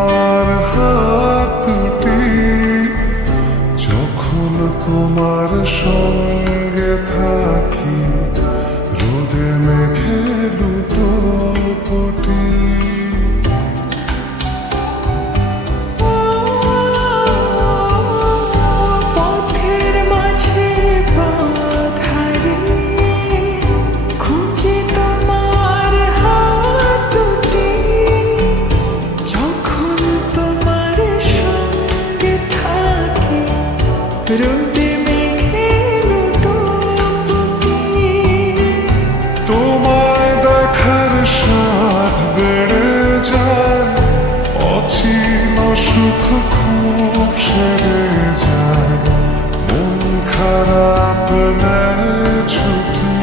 তোমার হাত দুটি যখন তোমার সঙ্গে থাকি, রোদে মেঘে লুটোপুটি। পথের মাঝে পথহারি খুঁজে তোমার হাত দুটি, যখন তোমার সঙ্গে থাকি, রোদে মেঘে লুটোপুটি। তোমায় দেখার স্বাদ বেড়ে যায়, অচিন সুখ খুব সেরে যায়, মন খারাপ নেয় ছুটি।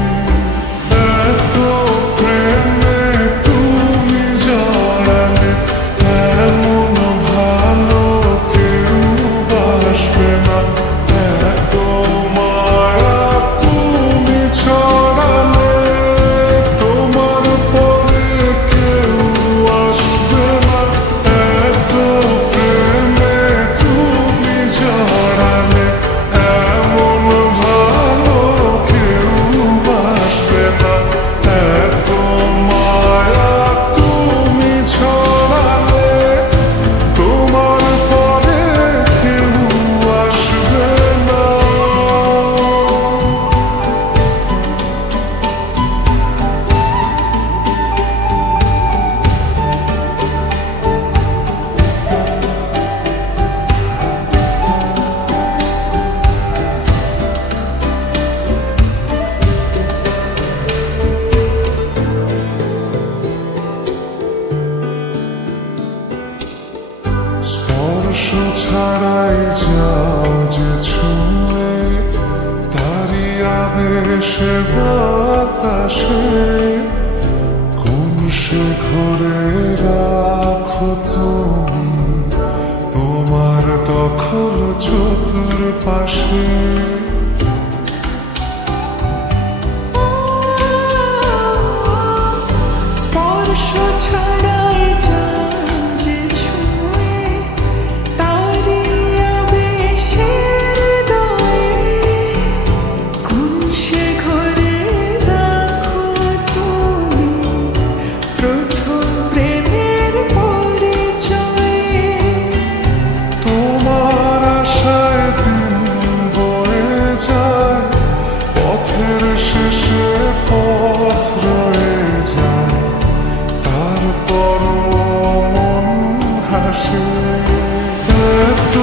এত প্রেমে তুমি জড়ালে, এমন ভালো কেউ বাসবে না। এত মায়া তুমি ছড়ালে, তোমার পরে কেউ আসবে না। এত প্রেমে তুমি জড়ালে, এমন ভালো কেউ বাসবে না। এত মায়া তুমি ছড়ালে, তোমার পরে কেউ আসবে না। স্পর্শ ছাড়াই যাও যে ছুঁয়ে, তারি আবেশে বাতাসে, কোন সে ঘরে রাখো তুমি তোমার দখল চতুর্পাশে। স্পর্শ ছাড়াই যাও যে ছুঁয়ে, তারি আবেশের হৃদয়ে, কোন সে ঘরে রাখো তুমি প্রথম প্রেমের পরিচয়ে। তোমার আশায় দিন বয়ে যায়, পথের শেষে পথ রয়ে যায়, তারপরও মন হাসে। এত